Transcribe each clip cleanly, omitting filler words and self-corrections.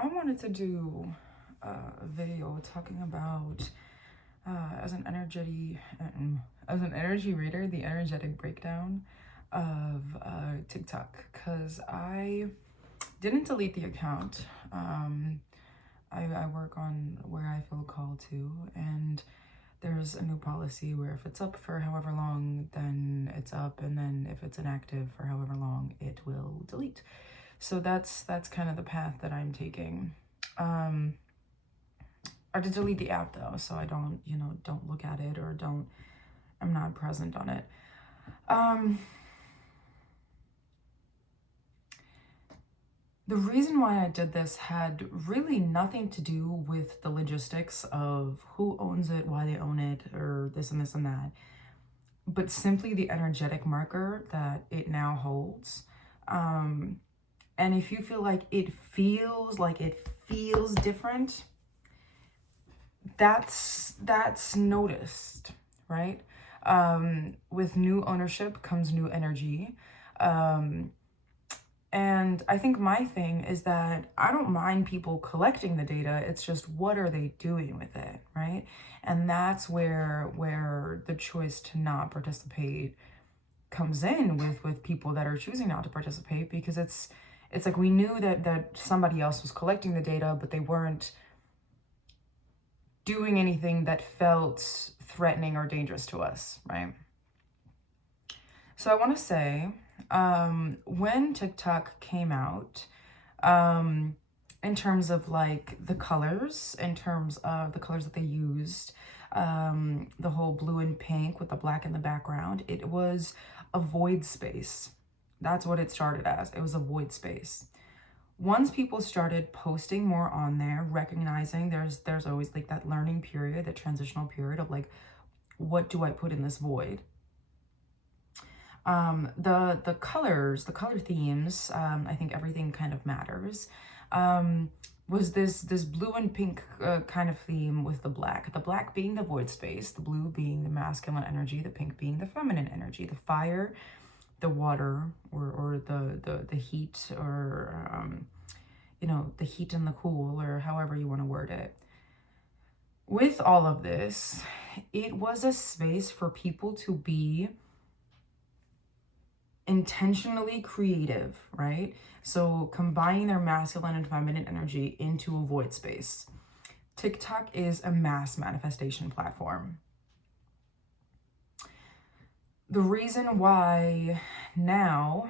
I wanted to do a video talking about as an energy reader, the energetic breakdown of TikTok, because I didn't delete the account. I work on where I feel called to, and there's a new policy where if it's up for however long, then it's up, and then if it's inactive for however long, it will delete. So that's kind of the path that I'm taking. I did delete the app though, so I don't, don't look at it or I'm not present on it. The reason why I did this had really nothing to do with the logistics of who owns it, why they own it, or this and this and that, but simply the energetic marker that it now holds. And if you feel like it feels different, that's noticed, right? With new ownership comes new energy. And I think my thing is that I don't mind people collecting the data. It's just, what are they doing with it, right? And that's where the choice to not participate comes in with people that are choosing not to participate, because it's like we knew that somebody else was collecting the data, but they weren't doing anything that felt threatening or dangerous to us, right? So I want to say, when TikTok came out, in terms of like the colors, in terms of the colors that they used, the whole blue and pink with the black in the background, it was a void space. That's what it started as. It was a void space. Once people started posting more on there, recognizing there's always like that learning period, that transitional period of like, what do I put in this void? The colors, the color themes, I think everything kind of matters. Was this blue and pink kind of theme with the black being the void space, the blue being the masculine energy, the pink being the feminine energy, the fire, the water, or the heat, or the heat and the cool, or however you want to word it. With all of this, it was a space for people to be intentionally creative, right? So combining their masculine and feminine energy into a void space. TikTok is a mass manifestation platform. The reason why now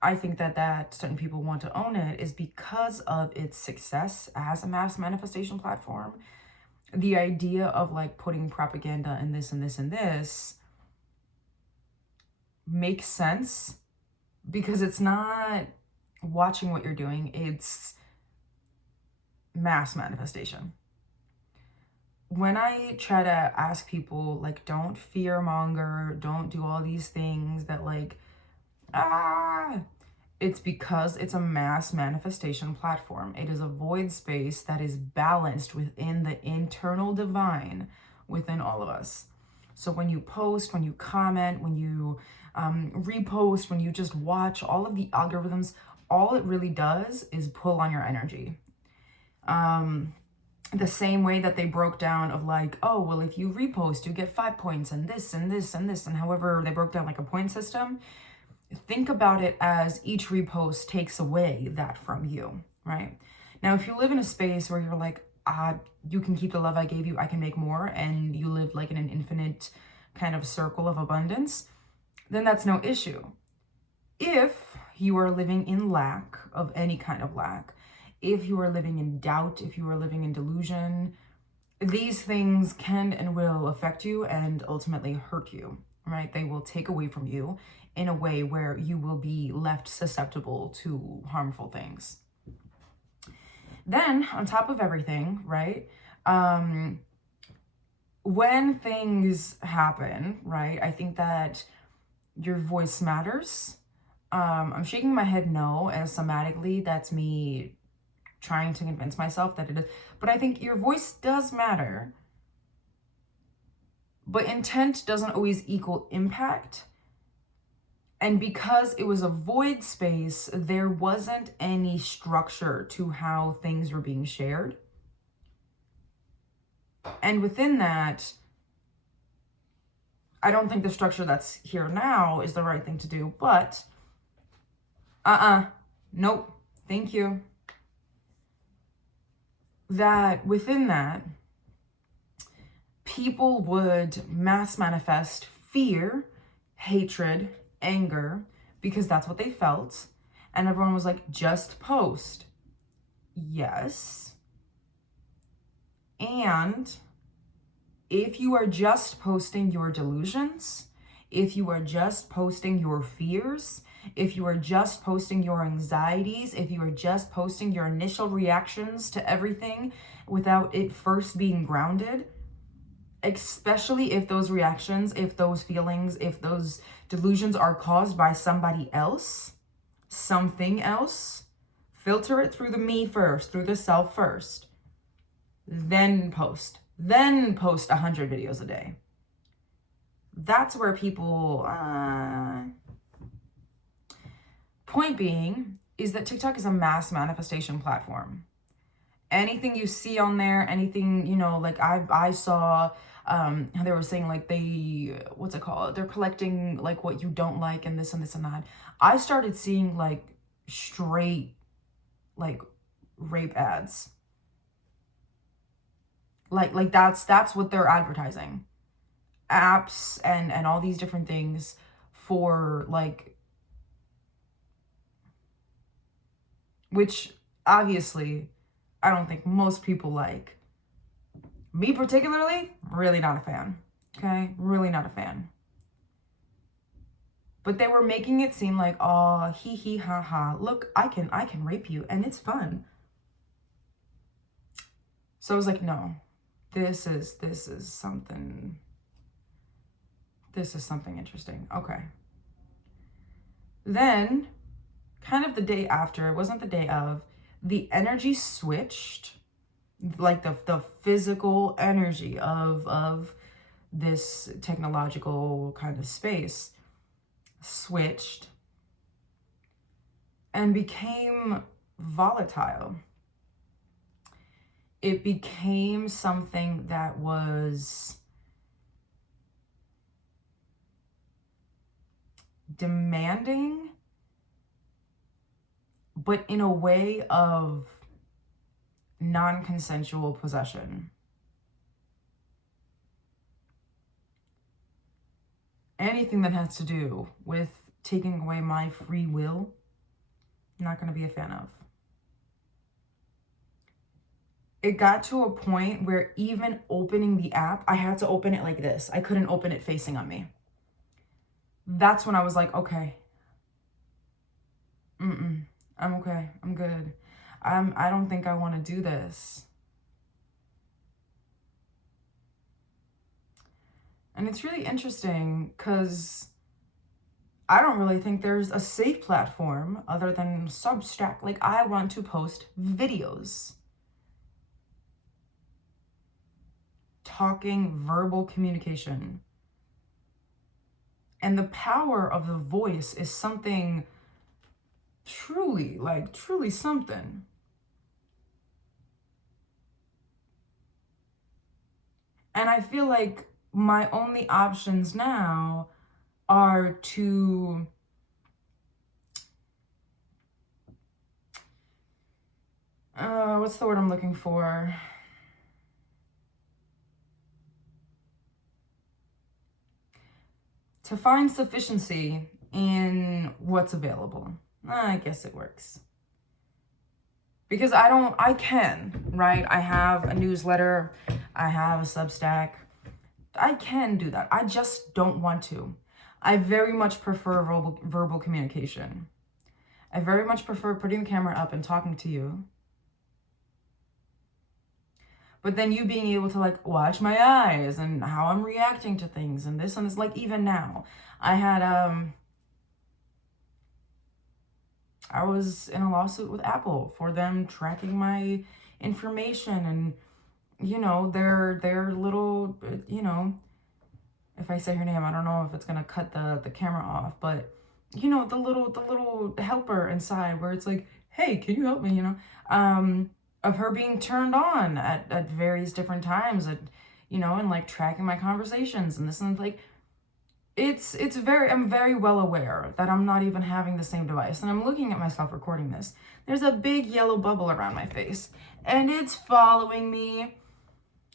I think that certain people want to own it is because of its success as a mass manifestation platform. The idea of like putting propaganda in this and this and this makes sense, because it's not watching what you're doing, it's mass manifestation. When I try to ask people, like, don't fear monger, don't do all these things that like, it's because it's a mass manifestation platform. It is a void space that is balanced within the internal divine within all of us. So when you post, when you comment, when you repost, when you just watch, all of the algorithms, all it really does is pull on your energy. The same way that they broke down of like, oh, well, if you repost, you get 5 points, and this and this and this, and however they broke down like a point system. Think about it as each repost takes away that from you, right? Now, if you live in a space where you're like, you can keep the love I gave you, I can make more, and you live like in an infinite kind of circle of abundance, then that's no issue. If you are living in lack of any kind of lack, if you are living in doubt, if you are living in delusion, these things can and will affect you and ultimately hurt you, right? They will take away from you in a way where you will be left susceptible to harmful things. Then, on top of everything, right, when things happen, right, I think that your voice matters. I'm shaking my head no, as somatically, that's me trying to convince myself that it is. But I think your voice does matter. But intent doesn't always equal impact. And because it was a void space, there wasn't any structure to how things were being shared. And within that, I don't think the structure that's here now is the right thing to do, but nope, thank you. That within that, people would mass manifest fear, hatred, anger, because that's what they felt. And everyone was like, just post. Yes. And if you are just posting your delusions, if you are just posting your fears, if you are just posting your anxieties, if you are just posting your initial reactions to everything without it first being grounded, especially if those reactions, if those feelings, if those delusions are caused by somebody else, something else, filter it through the me first, through the self first, then post 100 videos a day. That's where people, point being is that TikTok is a mass manifestation platform. Anything you see on there, anything, you know, like I saw, how they were saying like what's it called? They're collecting like what you don't like and this and this and that. I started seeing like straight like rape ads. Like that's what they're advertising. Apps and all these different things for like, which obviously I don't think most people like. Me particularly, really not a fan. Okay, really not a fan. But they were making it seem like, oh, hee hee ha ha. Look, I can rape you and it's fun. So I was like, no, this is something. This is something interesting. Okay. Then, kind of the day after, it wasn't the day of, the energy switched. Like the physical energy of this technological kind of space switched and became volatile. It became something that was demanding, but in a way of non-consensual possession. Anything that has to do with taking away my free will, I'm not going to be a fan of. It got to a point where even opening the app, I had to open it like this. I couldn't open it facing on me. That's when I was like, okay. I'm okay. I'm good. I don't think I want to do this. And it's really interesting because I don't really think there's a safe platform other than Substack. Like, I want to post videos. Talking, verbal communication. And the power of the voice is something truly something. And I feel like my only options now are to what's the word I'm looking for? To find sufficiency in what's available. I guess it works. Because I can, right? I have a newsletter, I have a Substack. I can do that. I just don't want to. I very much prefer verbal communication. I very much prefer putting the camera up and talking to you. But then you being able to like watch my eyes and how I'm reacting to things and this and this. Like even now, I had I was in a lawsuit with Apple for them tracking my information and, you know, their little, you know, if I say her name, I don't know if it's gonna cut the camera off, but you know, the little helper inside where it's like, hey, can you help me, you know? Of her being turned on at various different times, at, you know, and like tracking my conversations and this, and like, it's very, I'm very well aware that I'm not even having the same device, and I'm looking at myself recording this. There's a big yellow bubble around my face and it's following me,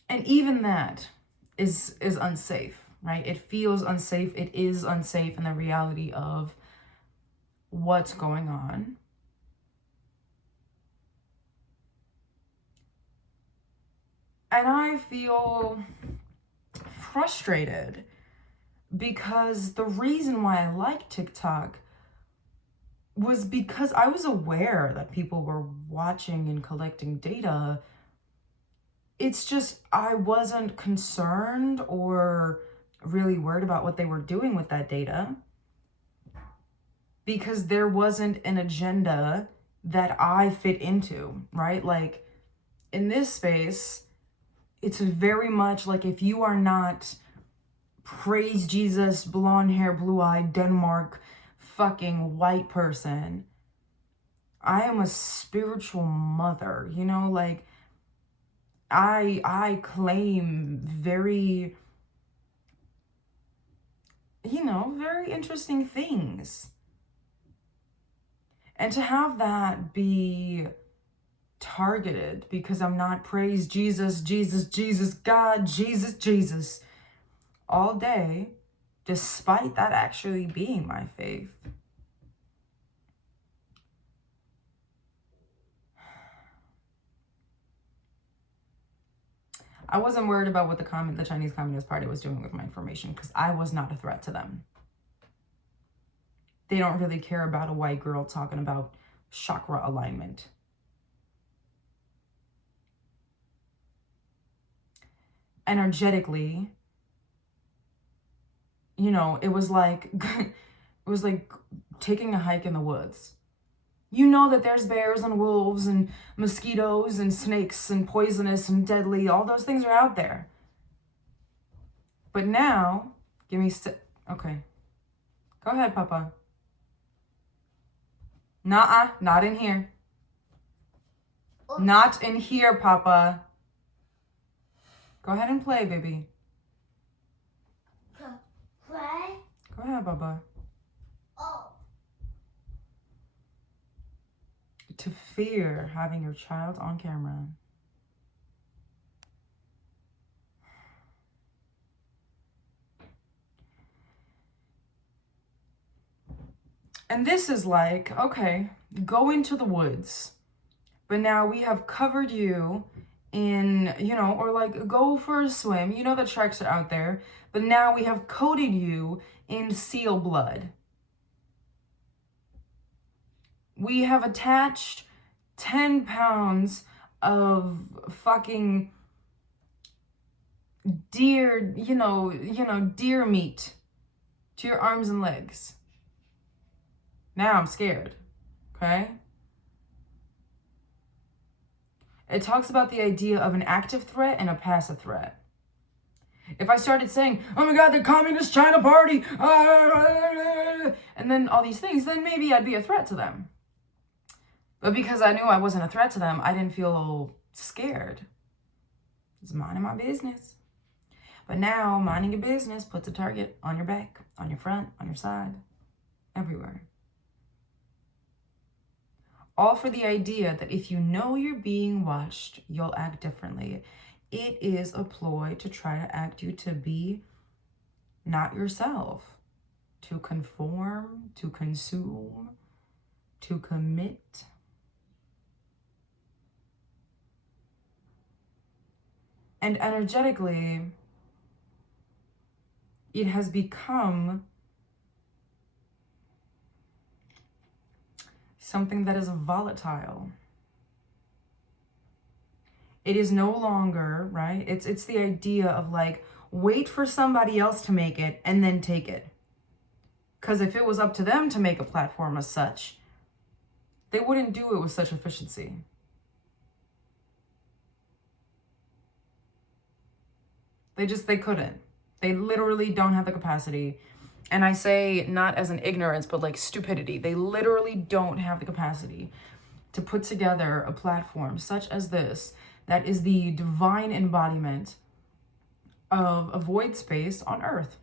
and even that is unsafe, right? It feels unsafe, it is unsafe in the reality of what's going on. And I feel frustrated because the reason why I like TikTok was because I was aware that people were watching and collecting data. It's just I wasn't concerned or really worried about what they were doing with that data because there wasn't an agenda that I fit into, right? Like in this space, it's very much like if you are not praise Jesus, blonde hair, blue eyed, Denmark, fucking white person, I am a spiritual mother, you know, like I claim very, you know, very interesting things. And to have that be targeted because I'm not praise Jesus, Jesus, Jesus, God, Jesus, Jesus all day, despite that actually being my faith. I wasn't worried about what the Chinese Communist Party was doing with my information because I was not a threat to them. They don't really care about a white girl talking about chakra alignment. Energetically, you know, it was like taking a hike in the woods. You know that there's bears and wolves and mosquitoes and snakes and poisonous and deadly. All those things are out there. But now, give me okay. Go ahead, Papa. Nuh-uh, not in here. Not in here, Papa. Go ahead and play, baby. Play? Go ahead, Papa. Oh. To fear having your child on camera. And this is like, okay, go into the woods. But now we have covered you in, you know, or like go for a swim. You know the sharks are out there. But now we have coated you in seal blood. We have attached 10 pounds of fucking deer, deer meat to your arms and legs. Now I'm scared, okay? It talks about the idea of an active threat and a passive threat. If I started saying, oh my God, the Communist China Party, and then all these things, then maybe I'd be a threat to them. But because I knew I wasn't a threat to them, I didn't feel scared. Just minding my business. But now, minding your business puts a target on your back, on your front, on your side, everywhere. All for the idea that if you know you're being watched, you'll act differently. It is a ploy to try to act you to be not yourself, to conform, to consume, to commit. And energetically, it has become something that is volatile. It is no longer, right? It's the idea of like, wait for somebody else to make it and then take it. Because if it was up to them to make a platform as such, they wouldn't do it with such efficiency. They couldn't. They literally don't have the capacity. And I say not as an ignorance, but like stupidity. They literally don't have the capacity to put together a platform such as this that is the divine embodiment of a void space on Earth.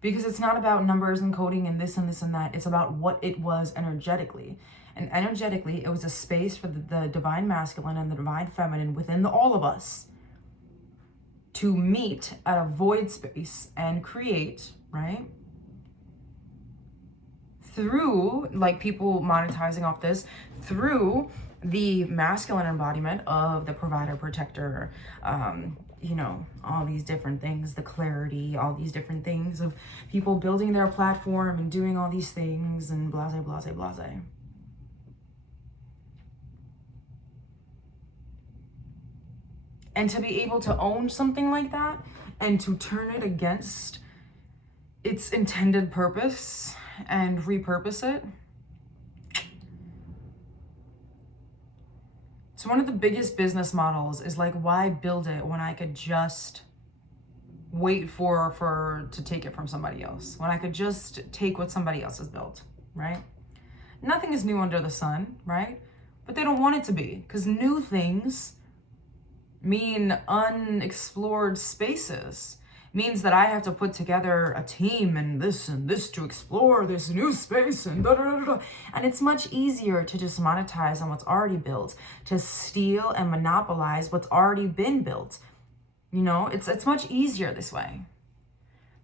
Because it's not about numbers and coding and this and this and that. It's about what it was energetically. And energetically, it was a space for the divine masculine and the divine feminine within all of us to meet at a void space and create, right? Through, like, people monetizing off this, through the masculine embodiment of the provider, protector, you know, all these different things, the clarity, all these different things of people building their platform and doing all these things and blase, blase, blase. And to be able to own something like that and to turn it against its intended purpose and repurpose it. So one of the biggest business models is like, why build it when I could just wait to take it from somebody else, when I could just take what somebody else has built, right? Nothing is new under the sun, right? But they don't want it to be, because new things mean unexplored spaces, means that I have to put together a team and this to explore this new space and da da da da. And it's much easier to just monetize on what's already built, to steal and monopolize what's already been built. You know, it's much easier this way.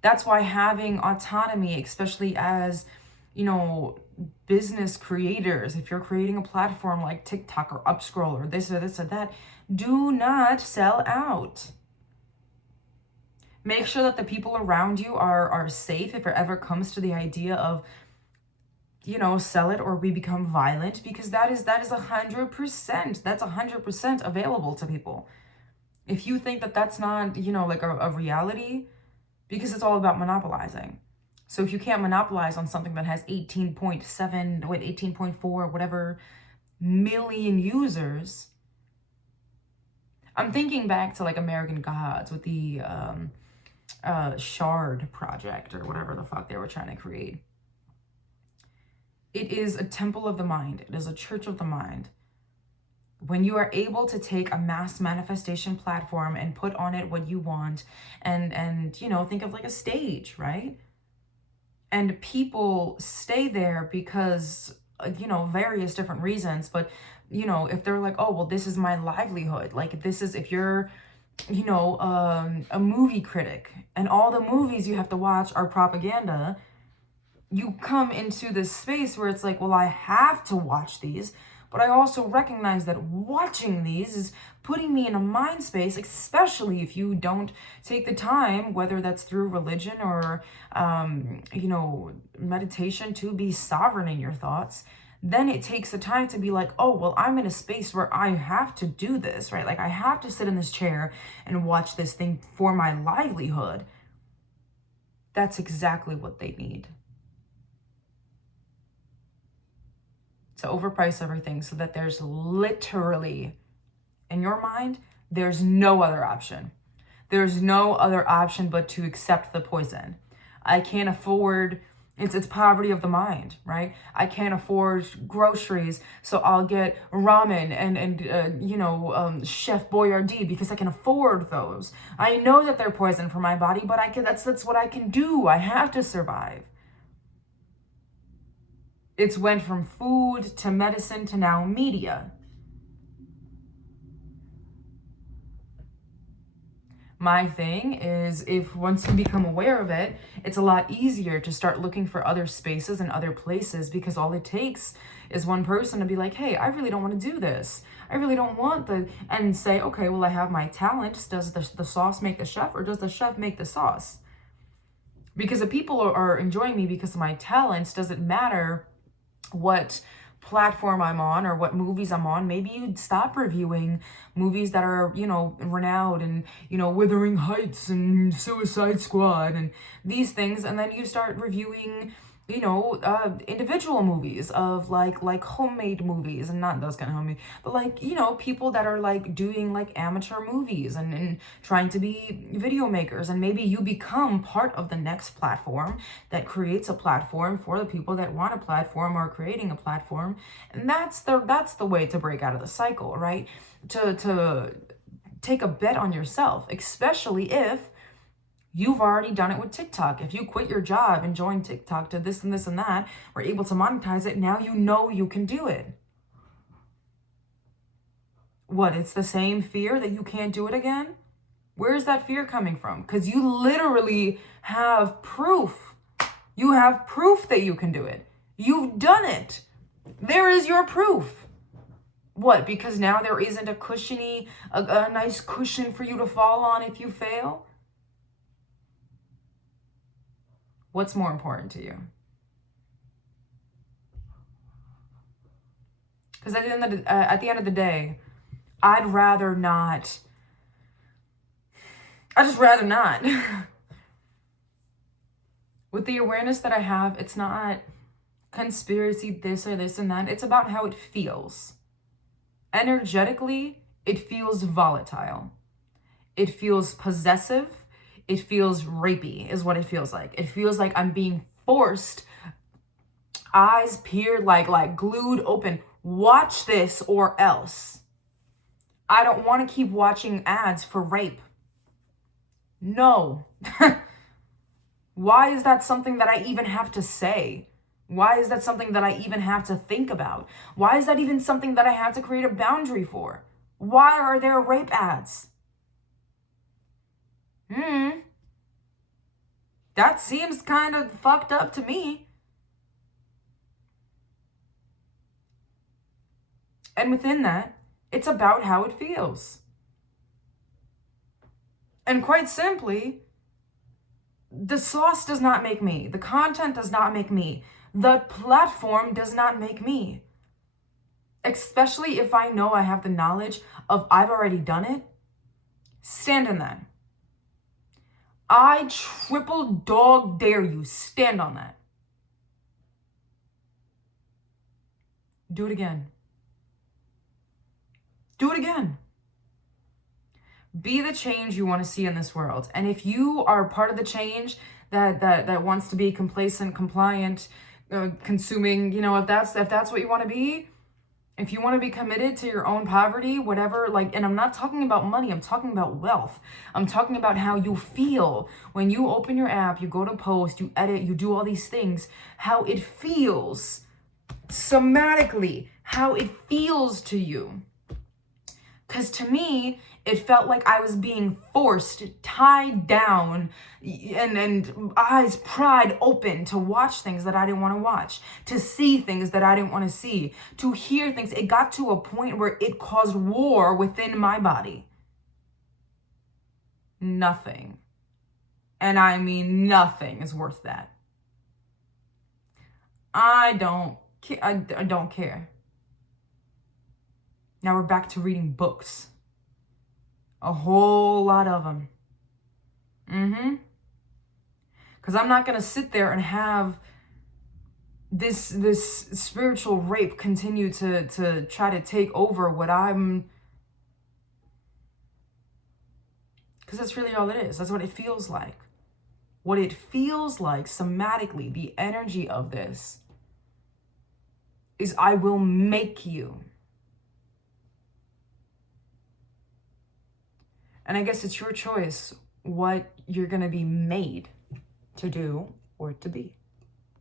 That's why having autonomy, especially as, you know, business creators, if you're creating a platform like TikTok or Upscroll or this or that, do not sell out. Make sure that the people around you are safe if it ever comes to the idea of, you know, sell it or we become violent, because that is 100%. That's 100% available to people. If you think that that's not, you know, like a reality, because it's all about monopolizing. So if you can't monopolize on something that has 18.4, whatever million users. I'm thinking back to like American Gods with the Shard project or whatever the fuck they were trying to create. It is a temple of the mind. It is a church of the mind. When you are able to take a mass manifestation platform and put on it what you want and you know, think of like a stage, right? And people stay there because, you know, various different reasons. But, you know, if they're like, oh, well, this is my livelihood. Like, this is, if you're, you know, a movie critic and all the movies you have to watch are propaganda, you come into this space where it's like, well, I have to watch these, but I also recognize that watching these is putting me in a mind space, especially if you don't take the time, whether that's through religion or, you know, meditation, to be sovereign in your thoughts. Then it takes the time to be like, oh, well, I'm in a space where I have to do this, right? Like, I have to sit in this chair and watch this thing for my livelihood. That's exactly what they need. To overprice everything so that there's literally, in your mind, there's no other option. There's no other option but to accept the poison. I can't afford, it's poverty of the mind, right? I can't afford groceries, so I'll get ramen and you know, Chef Boyardee because I can afford those. I know that they're poison for my body, but that's what I can do. I have to survive. It's went from food to medicine to now media. My thing is, if once you become aware of it, it's a lot easier to start looking for other spaces and other places, because all it takes is one person to be like, hey, I really don't want to do this. I really don't want and say, okay, well, I have my talent. Does the sauce make the chef, or does the chef make the sauce? Because if people are enjoying me because of my talents, does it matter what platform I'm on or what movies I'm on? Maybe you'd stop reviewing movies that are, you know, renowned and, you know, Wuthering Heights and Suicide Squad and these things, and then you start reviewing, you know, individual movies of like homemade movies, and not those kind of homemade, but like, you know, people that are like doing like amateur movies and trying to be video makers, and maybe you become part of the next platform that creates a platform for the people that want a platform or creating a platform. And that's the way to break out of the cycle, right? To take a bet on yourself, especially if you've already done it with TikTok. If you quit your job and join TikTok to this and this and that, or able to monetize it, now you know you can do it. What, it's the same fear that you can't do it again? Where's that fear coming from? Because you literally have proof. You have proof that you can do it. You've done it. There is your proof. What, because now there isn't a cushiony, a nice cushion for you to fall on if you fail? What's more important to you? Because at the end of the day, I'd just rather not. With the awareness that I have, it's not conspiracy this or this and that. It's about how it feels. Energetically, it feels volatile. It feels possessive. It feels rapey, is what it feels like. It feels like I'm being forced, eyes peeled, like glued open. Watch this or else. I don't want to keep watching ads for rape. No. Why is that something that I even have to say? Why is that something that I even have to think about? Why is that even something that I have to create a boundary for? Why are there rape ads? That seems kind of fucked up to me. And within that, it's about how it feels. And quite simply, the sauce does not make me. The content does not make me. The platform does not make me. Especially if I know I have the knowledge of I've already done it. Stand in that. I triple dog dare you. Stand on that. Do it again. Do it again. Be the change you want to see in this world. And if you are part of the change that wants to be complacent, compliant, consuming, you know, if that's what you want to be, if you want to be committed to your own poverty, whatever, like, and I'm not talking about money, I'm talking about wealth. I'm talking about how you feel when you open your app, you go to post, you edit, you do all these things, how it feels somatically, how it feels to you. Because to me, it felt like I was being forced, tied down, and eyes pried open to watch things that I didn't want to watch, to see things that I didn't want to see, to hear things. It got to a point where it caused war within my body. Nothing, and I mean nothing, is worth that. I don't care. Now we're back to reading books. A whole lot of them. Because I'm not going to sit there and have this spiritual rape continue to try to take over what I'm... Because that's really all it is. That's what it feels like. What it feels like somatically, the energy of this, is I will make you. And I guess it's your choice what you're going to be made to do or to be.